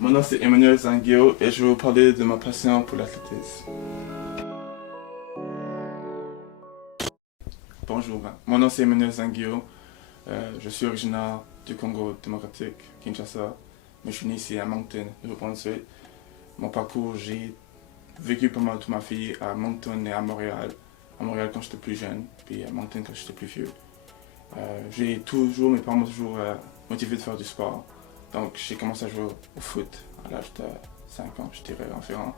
Mon nom c'est Emmanuel Zanguio et je vais vous parler de ma passion pour l'athlétisme. Bonjour, mon nom c'est Emmanuel Zanguio. Je suis originaire du Congo démocratique, Kinshasa, mais je suis né ici à Moncton, Nouveau-Brunswick. Mon parcours, j'ai vécu pas mal toute ma vie à Moncton et à Montréal. À Montréal quand j'étais plus jeune, puis à Moncton quand j'étais plus vieux. Mes parents m'ont toujours motivé de faire du sport. Donc j'ai commencé à jouer au foot à l'âge de 5 ans, je dirais environ.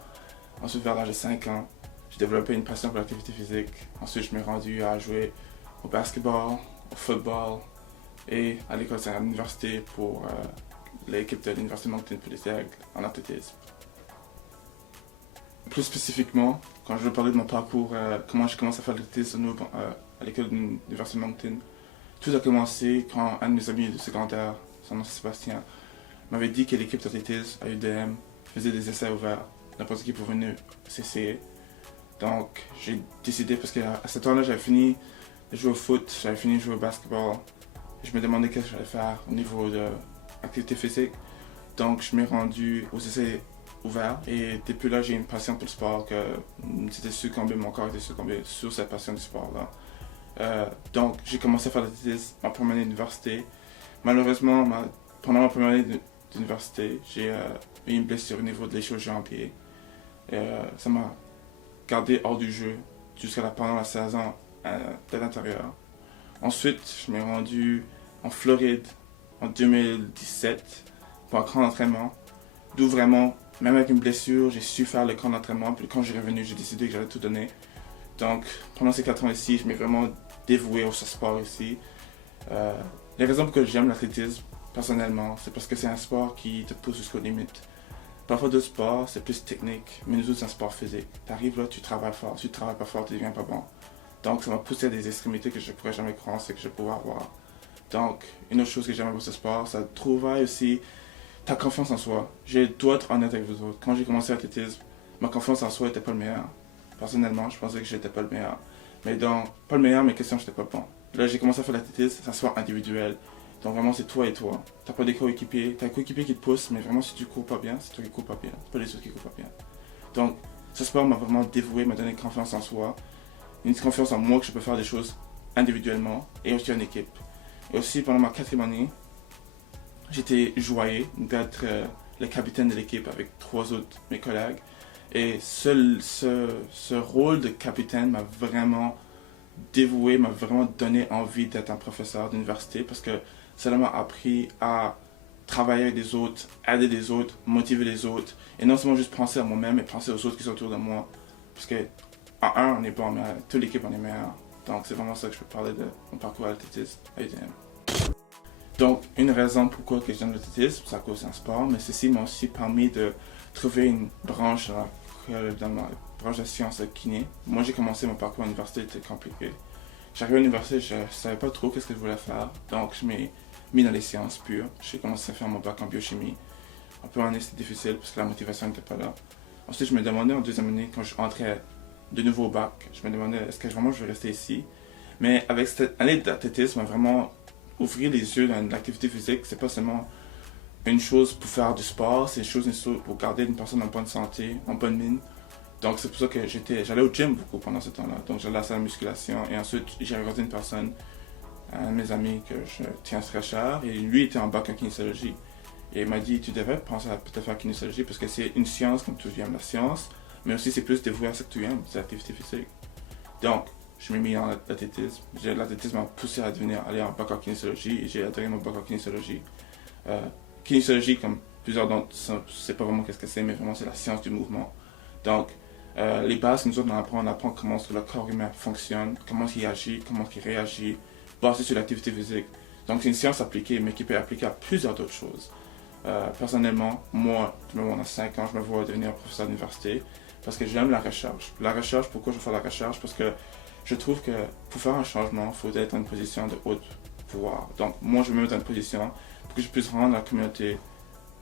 Ensuite, vers l'âge de 5 ans, j'ai développé une passion pour l'activité physique. Ensuite, je m'ai rendu à jouer au basketball, au football et à l'école, à l'université pour l'équipe de l'Université Moncton pour les aigles en athlétisme. Plus spécifiquement, quand je veux parler de mon parcours, comment j'ai commencé à faire l'athlétisme à l'école de l'Université Moncton, tout a commencé quand un de mes amis de secondaire, son nom c'est Sébastien, m'avait dit que l'équipe d'athlétisme à UDM faisait des essais ouverts. N'importe qui pouvait venir s'essayer. Donc j'ai décidé, parce qu'à ce temps-là j'avais fini de jouer au foot, j'avais fini de jouer au basketball. Et je me demandais qu'est-ce que j'allais faire au niveau de l'activité physique. Donc je m'ai rendu aux essais ouverts et depuis là j'ai une passion pour le sport que mon corps était succombé sur cette passion du sport-là. Donc j'ai commencé à faire l'athlétisme en première année d'université. Malheureusement, pendant ma première année d'université, j'ai eu une blessure au niveau de l'échine-jambier. Ça m'a gardé hors du jeu pendant la saison de l'intérieur. Ensuite, je m'ai rendu en Floride en 2017 pour un camp d'entraînement, d'où vraiment, même avec une blessure, j'ai su faire le camp d'entraînement. Puis quand j'ai revenu, j'ai décidé que j'allais tout donner. Donc, pendant ces 4 ans ici, je m'ai vraiment dévoué au sport ici. Les raisons pour lesquelles j'aime l'athlétisme, personnellement, c'est parce que c'est un sport qui te pousse jusqu'aux limites. Parfois d'autres sports, c'est plus technique, mais nous autres, c'est un sport physique. Tu arrives là, tu travailles fort. Si tu travailles pas fort, tu deviens pas bon. Donc, ça m'a poussé à des extrémités que je ne pourrais jamais penser que je pourrais avoir. Donc, une autre chose que j'aime avec ce sport, ça travaille aussi ta confiance en soi. Je dois être honnête avec vous autres. Quand j'ai commencé l'athlétisme, ma confiance en soi n'était pas le meilleur. Personnellement, je pensais que j'étais pas le meilleur. Pas le meilleur, mais question, j'étais pas bon. Là, j'ai commencé à faire l'athlétisme, c'est un sport individuel. Donc vraiment, c'est toi et toi. T'as pas des coéquipiers, t'as un coéquipier qui te pousse, mais vraiment, si tu cours pas bien, c'est toi qui cours pas bien. C'est pas les autres qui courent pas bien. Donc, ce sport m'a vraiment dévoué, m'a donné confiance en soi. Une confiance en moi que je peux faire des choses individuellement et aussi en équipe. Et aussi, pendant ma 4e année, j'étais joyeux d'être le capitaine de l'équipe avec 3 autres mes collègues. Et ce rôle de capitaine m'a vraiment dévoué, m'a vraiment donné envie d'être un professeur d'université parce que cela m'a appris à travailler avec des autres, aider les autres, motiver les autres et non seulement juste penser à moi-même mais penser aux autres qui sont autour de moi. Parce que en un, on est bon, mais toute l'équipe on est meilleur. Donc c'est vraiment ça que je peux parler de mon parcours à l'athlétisme à UDM. Donc une raison pourquoi j'aime l'athlétisme, c'est à cause d'un sport, mais ceci m'a aussi permis de trouver une branche dans ma branche de sciences kiné. Moi j'ai commencé mon parcours à l'université, c'était compliqué. J'arrivais à l'université, je ne savais pas trop qu'est-ce que je voulais faire, donc je m'ai mis dans les sciences pures. J'ai commencé à faire mon bac en biochimie. En première année c'était difficile parce que la motivation n'était pas là. Ensuite je me demandais en 2e année, quand je rentrais de nouveau au bac, je me demandais est-ce que vraiment je veux rester ici. Mais avec cette année d'athlétisme, m'a vraiment ouvrir les yeux dans l'activité physique, c'est pas seulement une chose pour faire du sport, c'est une chose pour garder une personne en bonne santé, en bonne mine. Donc c'est pour ça que j'allais au gym beaucoup pendant ce temps-là. Donc j'allais à la salle de musculation et ensuite j'ai rencontré une personne, un de mes amis que je tiens très cher et lui était en bac en kinésiologie. Et il m'a dit tu devrais penser à peut-être faire kinésiologie parce que c'est une science comme tu aimes la science, mais aussi c'est plus dévoué à ce que tu aimes, c'est l'activité physique. Donc je m'ai mis dans l'athlétisme. L'athlétisme m'a poussé à aller en bac en kinésiologie et j'ai adoré mon bac en kinésiologie. Kinésiologie, comme plusieurs d'entre eux, je ne sais pas vraiment qu'est-ce que c'est, mais vraiment c'est la science du mouvement. Donc, les bases, nous autres, on apprend comment le corps humain fonctionne, comment il agit, comment il réagit, basé sur l'activité physique. Donc, c'est une science appliquée, mais qui peut être appliquée à plusieurs d'autres choses. Personnellement, moi, je me vois dans 5 ans, je me vois devenir professeur d'université parce que j'aime la recherche. La recherche, pourquoi je fais la recherche? Parce que je trouve que pour faire un changement, il faut être dans une position de haut pouvoir. Donc, moi, je vais me mettre dans une position pour que je puisse rendre la communauté,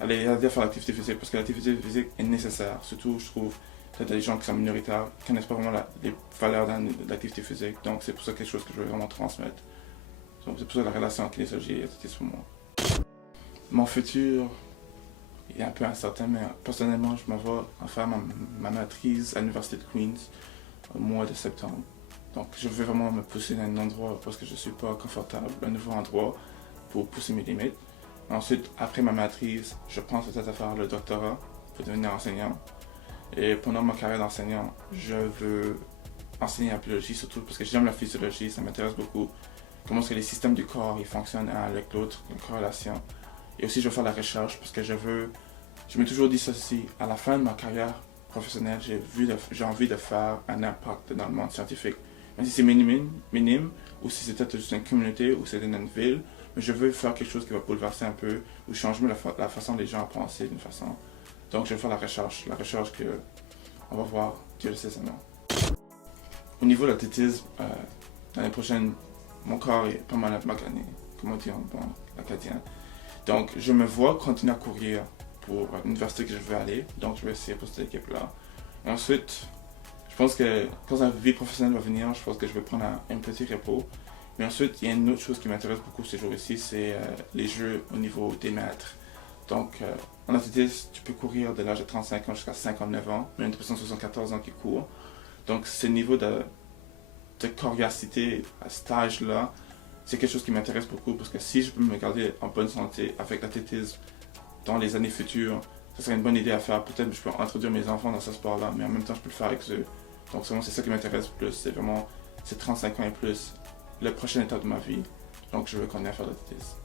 aller aider à faire l'activité physique, parce que l'activité physique est nécessaire. Surtout, je trouve, peut-être des gens qui sont minoritaires, qui ne connaissent pas vraiment les valeurs de l'activité physique. Donc, c'est pour ça quelque chose que je veux vraiment transmettre. Donc, c'est pour ça la relation kinésiologie et athlétisme pour moi. Mon futur, il est un peu incertain, mais personnellement, je m'en vais en faire ma maîtrise à l'Université de Queens au mois de septembre. Donc, je veux vraiment me pousser dans un endroit parce que je ne suis pas confortable, un nouveau endroit pour pousser mes limites. Ensuite, après ma maîtrise, je pense peut-être à faire le doctorat pour devenir enseignant. Et pendant ma carrière d'enseignant, je veux enseigner la biologie surtout parce que j'aime la physiologie, ça m'intéresse beaucoup. Comment est-ce que les systèmes du corps ils fonctionnent un avec l'autre, une corrélation. Et aussi, je veux faire la recherche parce que je m'ai toujours dit ceci, à la fin de ma carrière professionnelle, j'ai envie de faire un impact dans le monde scientifique. Même si c'est minime, ou si c'est peut-être juste une communauté, ou c'est dans une ville, mais je veux faire quelque chose qui va bouleverser un peu, ou changer la façon des gens à penser d'une façon. Donc je vais faire la recherche que on va voir, Dieu le sait seulement. Au niveau de l'athlétisme, l'année prochaine, mon corps est pas mal magané, comme on dit en bon acadien. Donc je me vois continuer à courir pour l'université que je veux aller, donc je vais essayer pour cette équipe-là. Ensuite, je pense que quand la vie professionnelle va venir, je pense que je vais prendre un petit repos. Mais ensuite, il y a une autre chose qui m'intéresse beaucoup ces jours-ci, c'est les jeux au niveau des mètres. Donc, en athlétisme, tu peux courir de l'âge de 35 ans jusqu'à 59 ans, mais il y a une personne de 74 ans qui court. Donc, ce niveau de coriacité à cet âge-là, c'est quelque chose qui m'intéresse beaucoup parce que si je peux me garder en bonne santé avec l'athlétisme dans les années futures, ce serait une bonne idée à faire. Peut-être que je peux introduire mes enfants dans ce sport-là, mais en même temps, je peux le faire avec eux. Donc, c'est ça qui m'intéresse le plus. C'est vraiment ces 35 ans et plus, la prochaine étape de ma vie. Donc, je veux qu'on ait à faire l'athlétisme.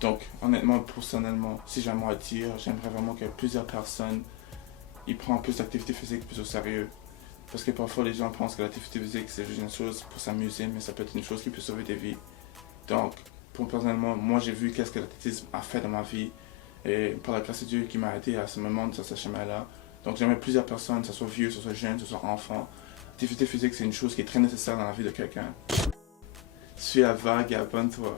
Donc, honnêtement, personnellement, si j'ai un mot à dire, j'aimerais vraiment que plusieurs personnes y prennent plus d'activité physique plus au sérieux. Parce que parfois, les gens pensent que l'activité physique, c'est juste une chose pour s'amuser, mais ça peut être une chose qui peut sauver des vies. Donc, personnellement, moi, j'ai vu qu'est-ce que l'athlétisme a fait dans ma vie. Et par la grâce de Dieu qui m'a aidé à ce moment, sur ce chemin-là. Donc, j'aimerais plusieurs personnes, que ce soit vieux, que ce soit jeune, que ce soit enfant. L'activité physique, c'est une chose qui est très nécessaire dans la vie de quelqu'un. Suis la vague et abonne-toi.